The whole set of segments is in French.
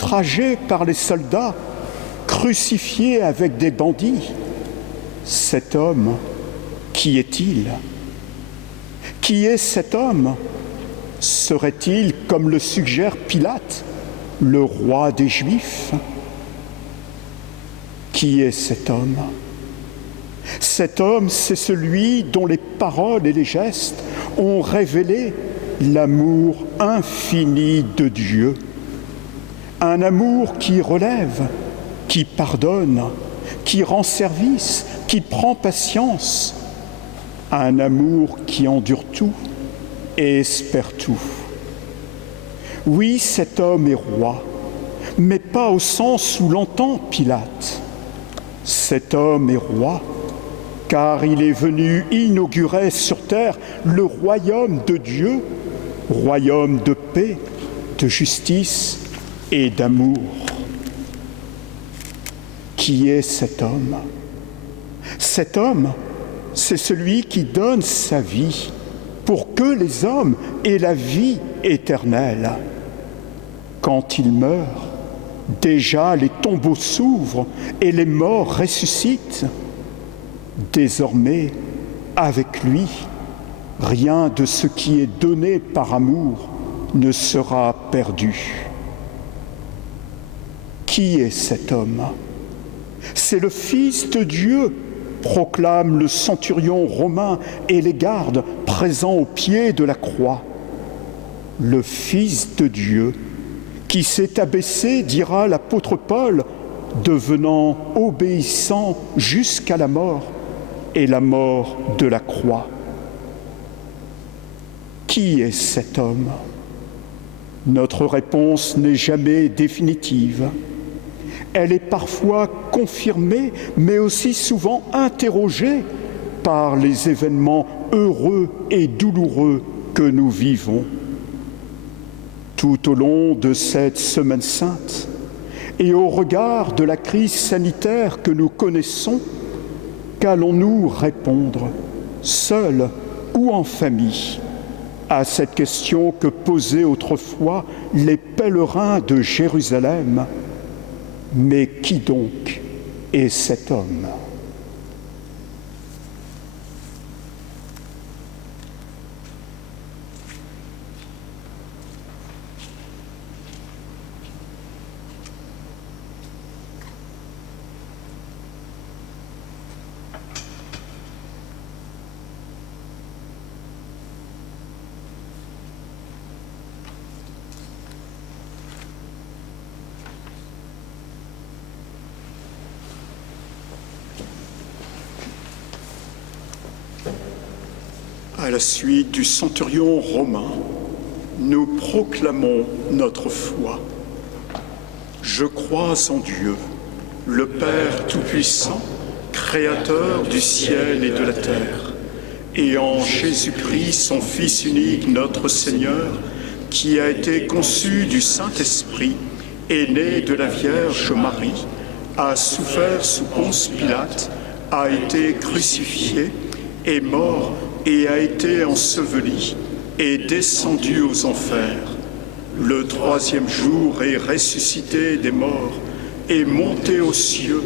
outragé par les soldats, crucifié avec des bandits. Cet homme, qui est-il? Qui est cet homme? Serait-il, comme le suggère Pilate, le roi des Juifs? Qui est cet homme? Cet homme, c'est celui dont les paroles et les gestes ont révélé l'amour infini de Dieu. Un amour qui relève, qui pardonne, qui rend service, qui prend patience. Un amour qui endure tout et espère tout. Oui, cet homme est roi, mais pas au sens où l'entend Pilate. Cet homme est roi, car il est venu inaugurer sur terre le royaume de Dieu, royaume de paix, de justice et d'amour. Qui est cet homme? Cet homme, c'est celui qui donne sa vie pour que les hommes aient la vie éternelle. Quand il meurt, déjà les tombeaux s'ouvrent et les morts ressuscitent. Désormais, avec lui, rien de ce qui est donné par amour ne sera perdu. Qui est cet homme? C'est le Fils de Dieu, proclame le centurion romain et les gardes présents au pied de la croix. Le Fils de Dieu, qui s'est abaissé, dira l'apôtre Paul, devenant obéissant jusqu'à la mort, et la mort de la croix. Qui est cet homme? Notre réponse n'est jamais définitive. Elle est parfois confirmée, mais aussi souvent interrogée par les événements heureux et douloureux que nous vivons. Tout au long de cette Semaine sainte, et au regard de la crise sanitaire que nous connaissons, qu'allons-nous répondre, seuls ou en famille, à cette question que posaient autrefois les pèlerins de Jérusalem? Mais qui donc est cet homme? À la suite du centurion romain, nous proclamons notre foi. Je crois en Dieu, le Père Tout-Puissant, Créateur du ciel et de la terre, et en Jésus-Christ, son Fils unique, notre Seigneur, qui a été conçu du Saint-Esprit, est né de la Vierge Marie, a souffert sous Ponce Pilate, a été crucifié, est mort et a été enseveli, est descendu aux enfers. Le troisième jour est ressuscité des morts, est monté aux cieux,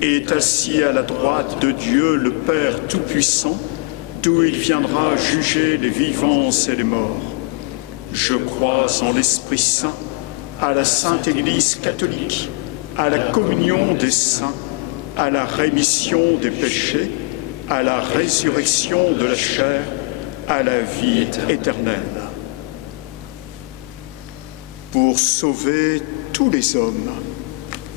est assis à la droite de Dieu le Père Tout-Puissant, d'où il viendra juger les vivants et les morts. Je crois en l'Esprit Saint, à la Sainte Église catholique, à la communion des saints, à la rémission des péchés, à la résurrection de la chair, à la vie éternelle. Pour sauver tous les hommes,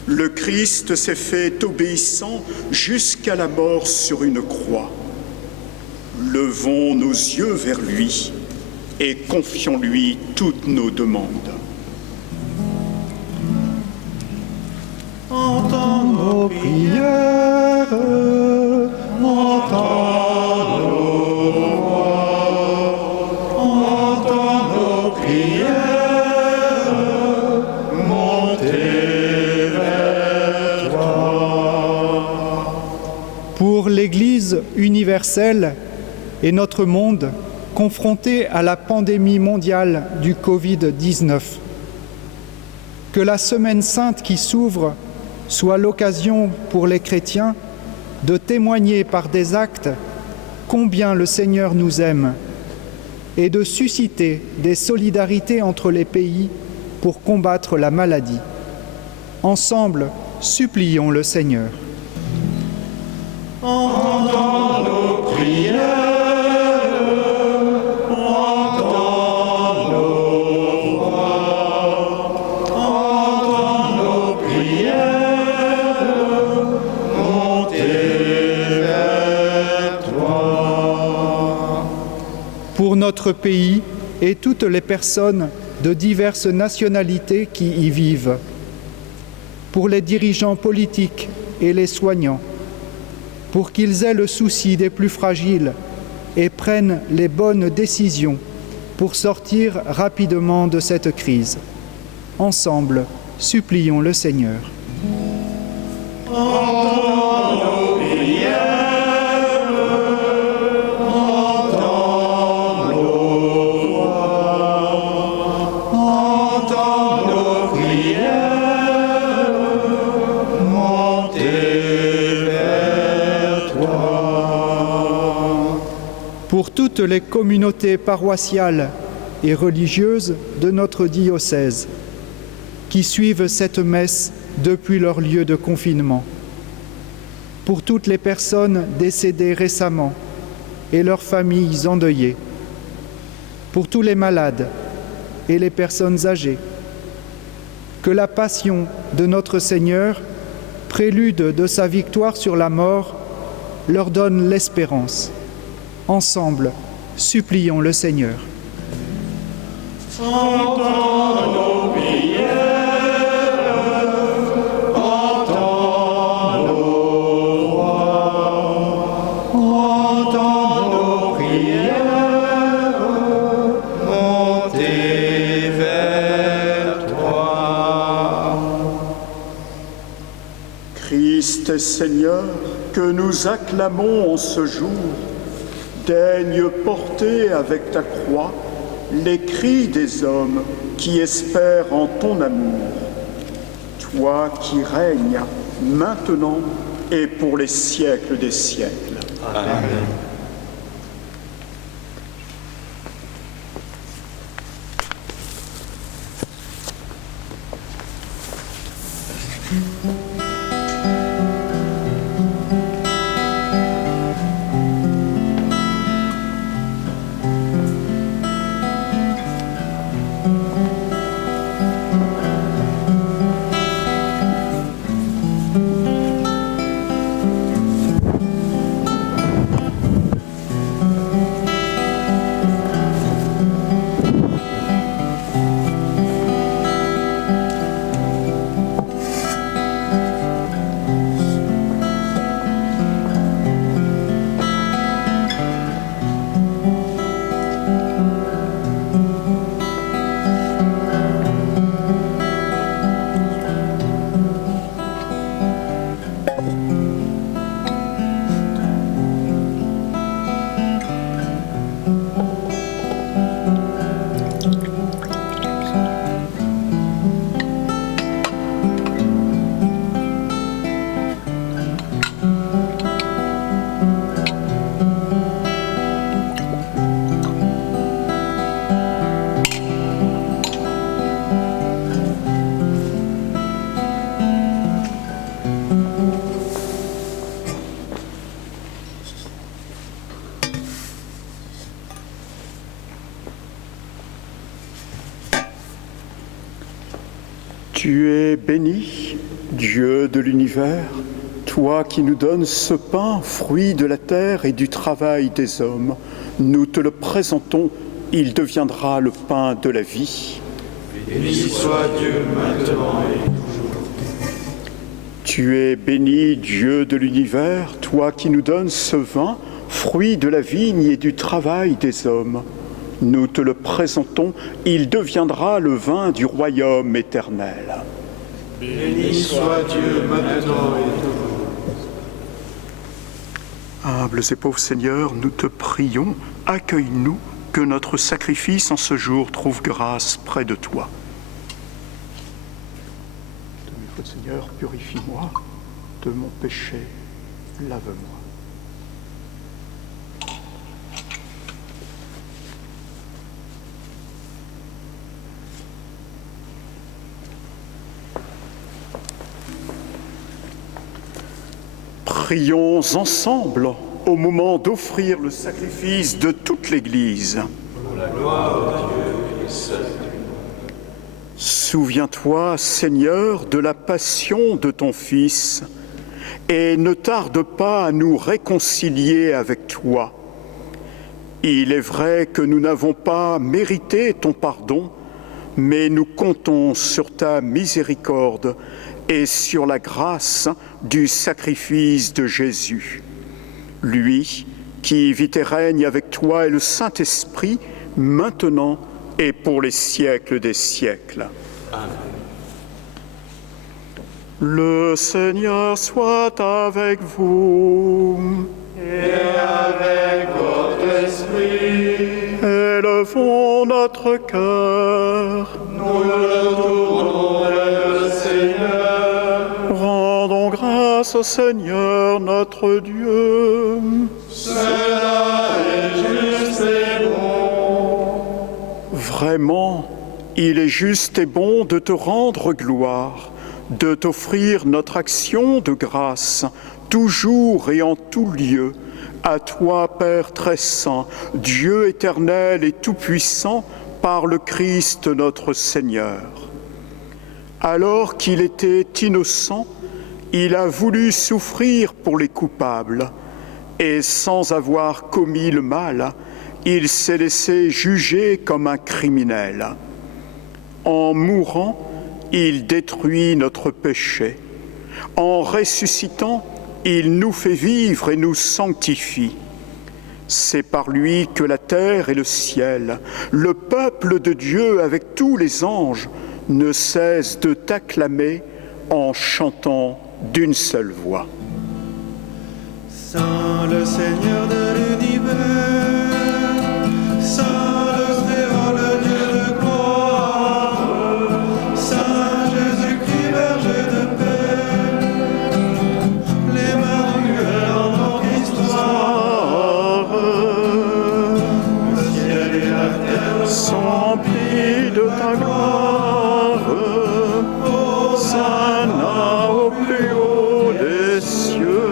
le Christ s'est fait obéissant jusqu'à la mort sur une croix. Levons nos yeux vers lui et confions-lui toutes nos demandes. Entends nos prières, entends nos voix, entends nos prières, montez vers toi. Pour l'Église universelle et notre monde confronté à la pandémie mondiale du Covid-19, Que la semaine sainte qui s'ouvre soit l'occasion pour les chrétiens de témoigner par des actes combien le Seigneur nous aime et de susciter des solidarités entre les pays pour combattre la maladie. Ensemble, supplions le Seigneur. Entends nos prières, entends nos voix, entends nos prières, montez vers toi. Pour notre pays et toutes les personnes de diverses nationalités qui y vivent, pour les dirigeants politiques et les soignants, pour qu'ils aient le souci des plus fragiles et prennent les bonnes décisions pour sortir rapidement de cette crise. Ensemble, supplions le Seigneur. Entends nos prières, entends nos voix, entends nos prières, montez vers toi. Pour toutes les communautés paroissiales et religieuses de notre diocèse qui suivent cette messe depuis leur lieu de confinement, pour toutes les personnes décédées récemment et leurs familles endeuillées, pour tous les malades et les personnes âgées, que la passion de notre Seigneur, prélude de sa victoire sur la mort, leur donne l'espérance. Ensemble, supplions le Seigneur. Entends nos prières, entends nos voix, entends nos prières, montez vers toi. Christ est Seigneur, que nous acclamons en ce jour, daigne porter avec ta croix les cris des hommes qui espèrent en ton amour. Toi qui règnes maintenant et pour les siècles des siècles. Amen. Tu es béni, Dieu de l'univers, toi qui nous donnes ce pain, fruit de la terre et du travail des hommes. Nous te le présentons, il deviendra le pain de la vie. Béni soit Dieu maintenant et toujours. Tu es béni, Dieu de l'univers, toi qui nous donnes ce vin, fruit de la vigne et du travail des hommes. Nous te le présentons, il deviendra le vin du royaume éternel. Béni soit Dieu maintenant et toujours. Humbles et pauvres Seigneur, nous te prions, accueille-nous, que notre sacrifice en ce jour trouve grâce près de toi. Seigneur, purifie-moi de mon péché, lave-moi. Prions ensemble au moment d'offrir le sacrifice de toute l'Église. Pour la gloire de Dieu et seul. Souviens-toi, Seigneur, de la passion de ton Fils, et ne tarde pas à nous réconcilier avec toi. Il est vrai que nous n'avons pas mérité ton pardon, mais nous comptons sur ta miséricorde et sur la grâce du sacrifice de Jésus. Lui qui vit et règne avec toi et le Saint-Esprit, maintenant et pour les siècles des siècles. Amen. Le Seigneur soit avec vous. Et avec votre esprit, Élevons notre cœur. nous le tournons vers le Seigneur. Rendons grâce au Seigneur notre Dieu. Cela est juste et bon. Vraiment, il est juste et bon de te rendre gloire, de t'offrir notre action de grâce, toujours et en tout lieu, à toi, Père très saint, Dieu éternel et tout-puissant, par le Christ notre Seigneur. Alors qu'il était innocent, il a voulu souffrir pour les coupables, et sans avoir commis le mal, il s'est laissé juger comme un criminel. En mourant, il détruit notre péché. En ressuscitant, il nous fait vivre et nous sanctifie. C'est par lui que la terre et le ciel, le peuple de Dieu avec tous les anges, ne cessent de t'acclamer en chantant d'une seule voix. Saint le Seigneur de l'univers, Saint le Très-Haut, le Dieu de gloire, Saint Jésus-Christ, berger de paix, l'Emmanuel en notre histoire, le ciel et la terre sont remplis de ta gloire, Hosanna au plus haut des cieux.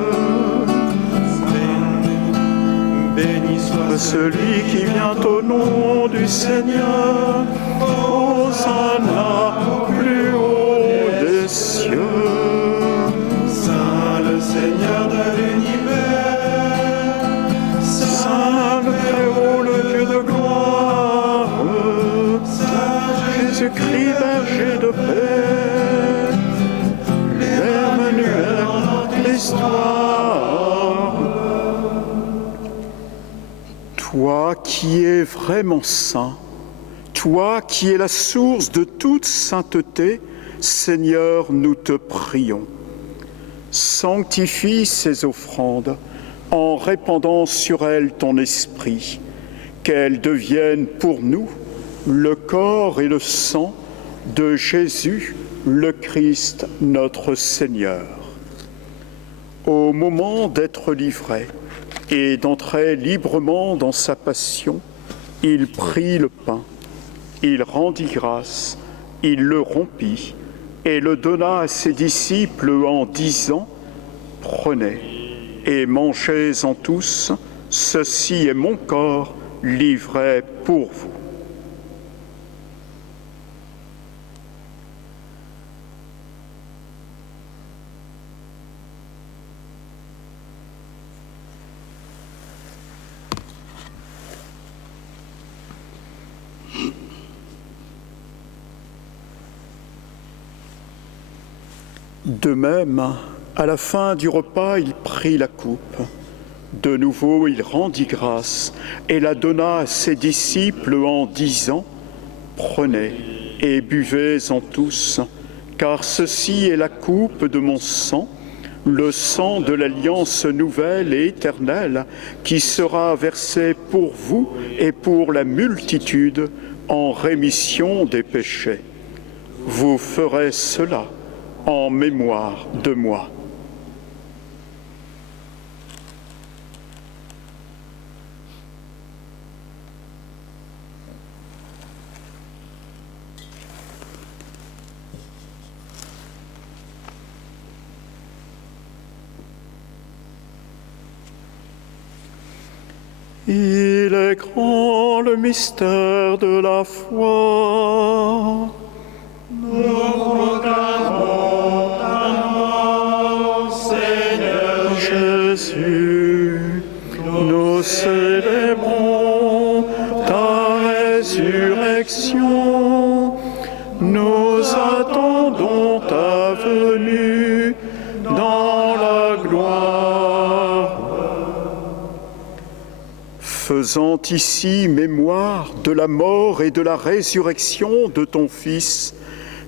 béni soit Celui qui vient au nom du Seigneur, Hosanna au plus haut des cieux. Saint le Seigneur de l'univers, Saint le Très-Haut, le Dieu de gloire, Saint Jésus-Christ, berger de paix, l'Emmanuel en notre histoire. Toi qui es vraiment saint, toi qui es la source de toute sainteté, Seigneur, nous te prions. Sanctifie ces offrandes en répandant sur elles ton esprit, qu'elles deviennent pour nous le corps et le sang de Jésus, le Christ, notre Seigneur. Au moment d'être livré et d'entrer librement dans sa passion, il prit le pain, il rendit grâce, il le rompit et le donna à ses disciples en disant : « Prenez et mangez-en tous, ceci est mon corps livré pour vous. » De même, à la fin du repas, il prit la coupe. De nouveau, il rendit grâce et la donna à ses disciples en disant : « Prenez et buvez-en tous, car ceci est la coupe de mon sang, le sang de l'alliance nouvelle et éternelle, qui sera versé pour vous et pour la multitude en rémission des péchés. Vous ferez cela en mémoire de moi. Il est grand le mystère de la foi. Nous proclamons ta mort, Seigneur Jésus. Nous célébrons ta résurrection. Nous attendons ta venue dans la gloire. Faisant ici mémoire de la mort et de la résurrection de ton Fils,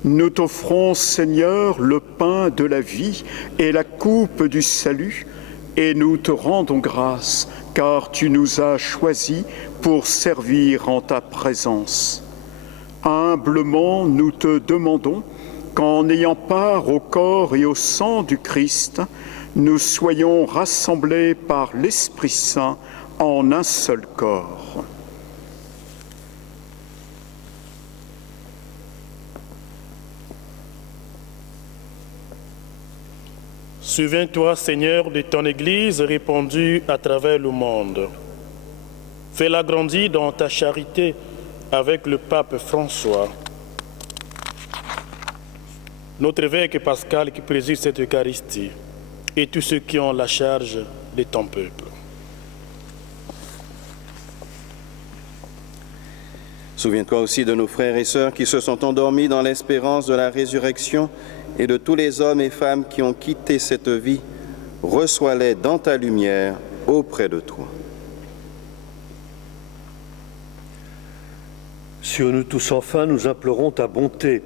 nous t'offrons, Seigneur, le pain de la vie et la coupe du salut, et nous te rendons grâce, car tu nous as choisis pour servir en ta présence. Humblement, nous te demandons qu'en ayant part au corps et au sang du Christ, nous soyons rassemblés par l'Esprit Saint en un seul corps. Souviens-toi, Seigneur, de ton Église répandue à travers le monde. Fais-la grandir dans ta charité avec le pape François, notre évêque Pascal qui préside cette Eucharistie, et tous ceux qui ont la charge de ton peuple. Souviens-toi aussi de nos frères et sœurs qui se sont endormis dans l'espérance de la résurrection et de tous les hommes et femmes qui ont quitté cette vie. Reçois-les dans ta lumière auprès de toi. Sur nous tous enfin, nous implorons ta bonté.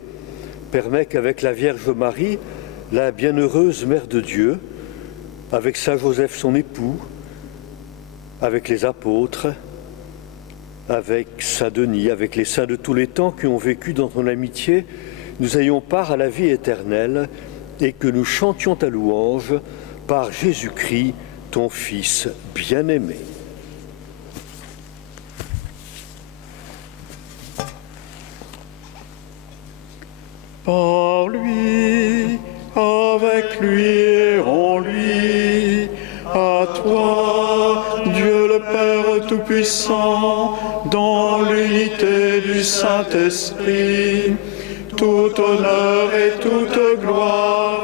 Permets qu'avec la Vierge Marie, la bienheureuse Mère de Dieu, avec Saint Joseph son époux, avec les apôtres, avec Saint Denis, avec les saints de tous les temps qui ont vécu dans ton amitié, nous ayons part à la vie éternelle et que nous chantions ta louange par Jésus-Christ, ton Fils bien-aimé. Par lui, avec lui et en lui, à toi, Dieu le Père Tout-Puissant, dans l'unité du Saint-Esprit, tout honneur et toute gloire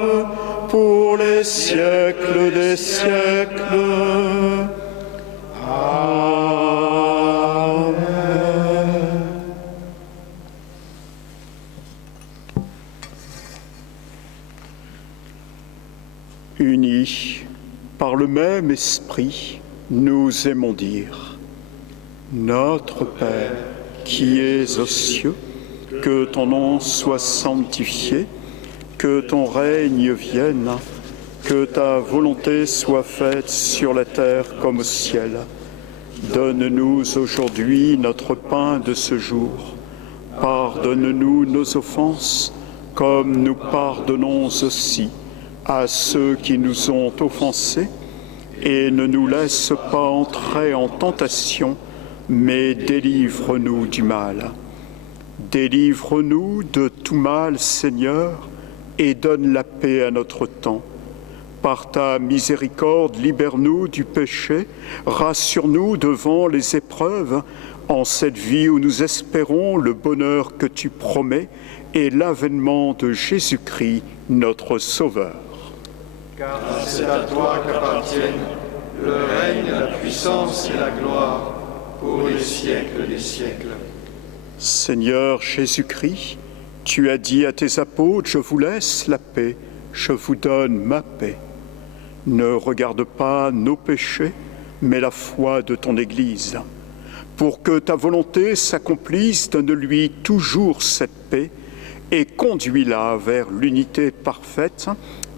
pour les siècles des siècles. Amen. Unis par le même esprit, nous aimons dire: Notre Père qui es aux cieux, que ton nom soit sanctifié, que ton règne vienne, que ta volonté soit faite sur la terre comme au ciel. Donne-nous aujourd'hui notre pain de ce jour. Pardonne-nous nos offenses, comme nous pardonnons aussi à ceux qui nous ont offensés, et ne nous laisse pas entrer en tentation, mais délivre-nous du mal. Délivre-nous de tout mal, Seigneur, et donne la paix à notre temps. Par ta miséricorde, libère-nous du péché, rassure-nous devant les épreuves, en cette vie où nous espérons le bonheur que tu promets et l'avènement de Jésus-Christ, notre Sauveur. Car c'est à toi qu'appartiennent le règne, la puissance et la gloire pour les siècles des siècles. Seigneur Jésus-Christ, tu as dit à tes apôtres: je vous laisse la paix, je vous donne ma paix. Ne regarde pas nos péchés, mais la foi de ton Église. Pour que ta volonté s'accomplisse, donne-lui toujours cette paix et conduis-la vers l'unité parfaite,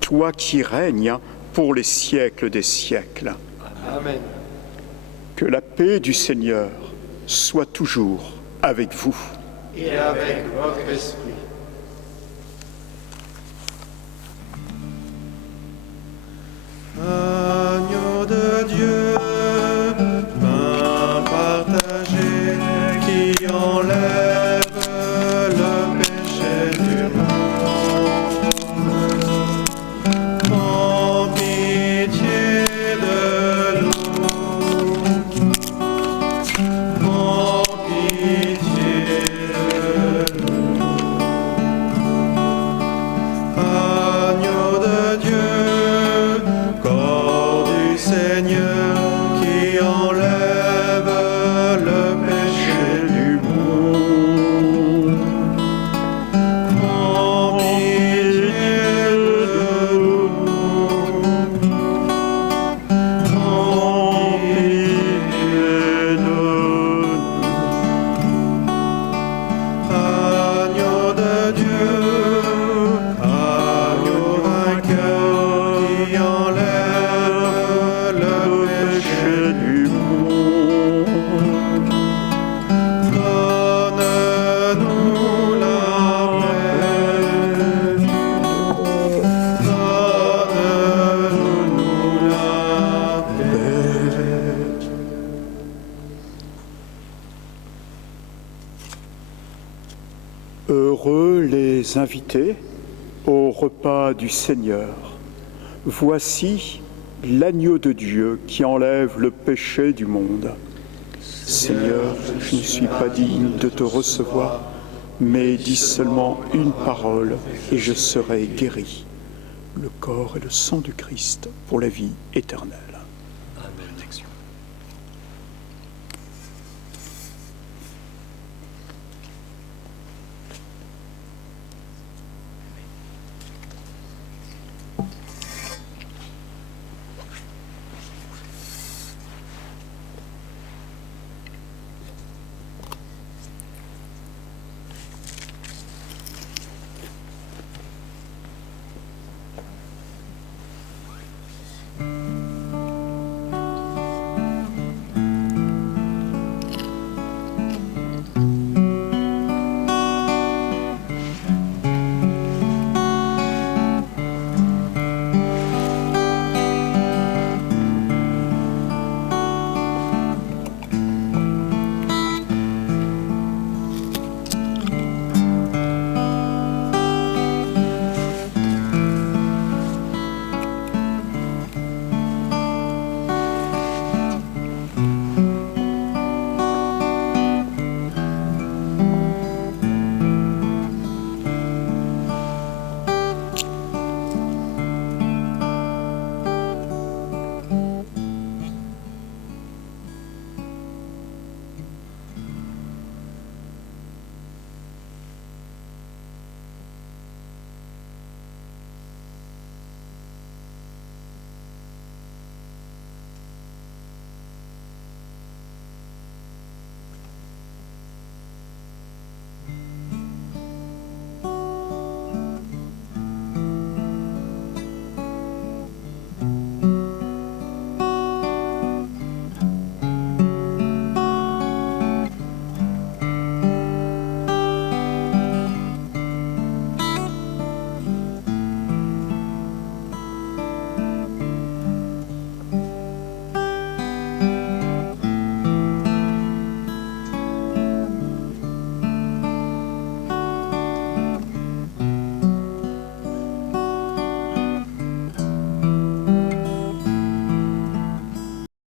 toi qui règnes pour les siècles des siècles. Amen. Que la paix du Seigneur soit toujours avec vous. Et avec votre esprit. les invités au repas du Seigneur. Voici l'agneau de Dieu qui enlève le péché du monde. Seigneur, je ne suis pas digne de te recevoir, mais dis seulement une parole et je serai guéri. Le corps et le sang du Christ pour la vie éternelle.